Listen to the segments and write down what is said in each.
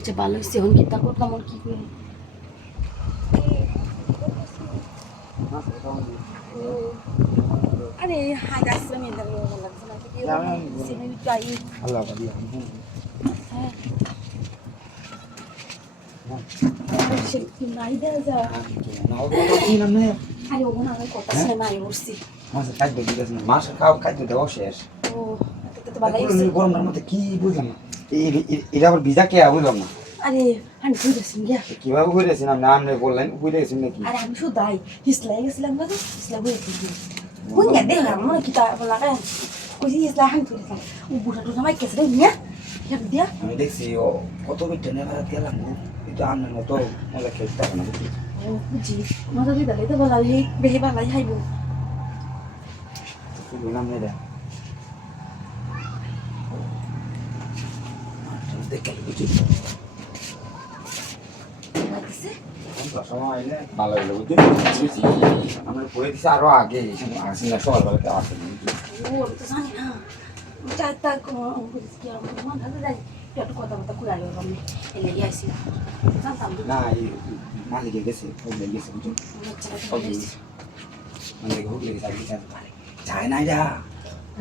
আচ্ছা ভালো হয়েছে এখন কি তারপর কেমন কি করে আরে হাই আসছে আমি এদের ভালো লাগছে না কি সিনেমি ট্রাই আল্লাহ বাড়িয়া হ্যাঁ সে কি নাই দেওয়া যায় না ওটা কি নাম নেই আরে ওগুলো আমার কথা শুনে নাই উঠছি মাছের খাদ্য দিতেছে না মাছের খাদ্য দেওয়া শেষ ও এটা তো ভালো হয়েছে গরমটার মধ্যে কি বুঝলাম না এটা আবার ভিজা কে বুঝলাম না আরে আমি ঘুরেছি গিয়া কিভাবে ঘুরেছিলাম না আপনি বললেন ঘুরে গেছেন নাকি আরে আমি শুধু দাই হিসলাই গেছিলাম না তো হিসলাই হয়েছি কোন গা দেখলাম মনে কি তা লাগায় কইছি হিসলাই হান তুলেছিলাম ও বুড়া টুটা মাই কেসে নিয়া এক দিয়া আমি দেখছি ও কত বিটে নেবার গেলাম কিন্তু আপনার মতো মজা খেলতে পারে না বুঝলি ও বুঝি মজা দিতে তো বলা বেহি বালাই হাইব নাম নেই দেখ দেখে বুঝি লাগছে ভালো হলো বুঝলি আমরা বই দিছি আরো আগে আসেন না সকালবেলা আসেন ও তো জানি না চারটা বুঝি কি আর মন ভালো যাই একটু কথা কথা কুড়ালো আমি এলে গিয়েছি জানতাম না এই মালিকে গেছে হোক গেছে বুঝলি মালিকে হোক লেগেছে আর কিছু চায় না যা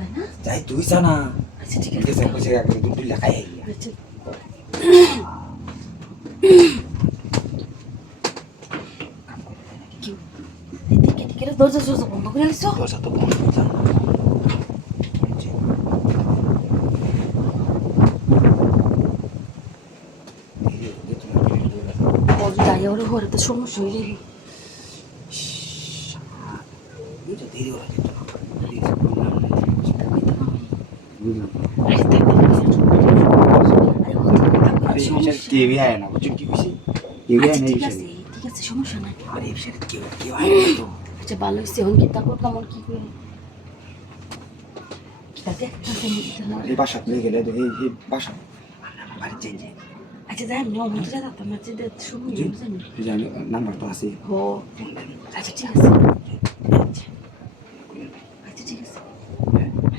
না যাই তুই চা না আচ্ছা ঠিক গেছে আছে কইছে একবার দুটো লেখাই আচ্ছা এদিকে এদিকে দরজা দরজা বন্ধ করে আনিস দরজা তো বন্ধ যা যাই ওর ঘরে তো সমস্যা হয়ে যাবে এটা দেরি হয়ে যেত কেউই আয় না বুঝছেন কি হয়েছে কেউই আয় না এই বিষয়ে ঠিক আছে সমস্যা নাই আর এই বিষয়ে কেউ আয় না তো আচ্ছা ভালো হয়েছে এখন কি তারপর কেমন কি করে এই বাসা নিয়ে গেলে এই বাসা বাড়ি চেঞ্জ আচ্ছা যাই আমি মন্দিরে যেতাম না যে সময় জানি নাম্বার তো আছে ও আচ্ছা ঠিক আছে আচ্ছা ঠিক আছে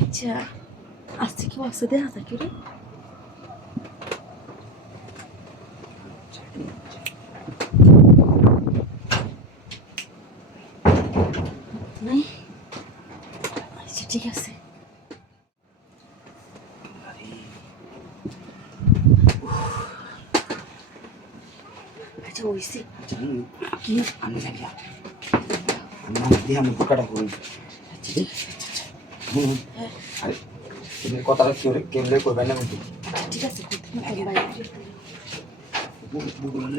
আচ্ছা আসছে কেউ আসছে দেখা যায় কেউ রে নাই আচ্ছা ঠিক আছে আচ্ছা ওইসি কি আমি জানি আমি দিয়ে আমি বোকাটা করি আরে এদের কথাটা কেউ করবেন না ঠিক আছে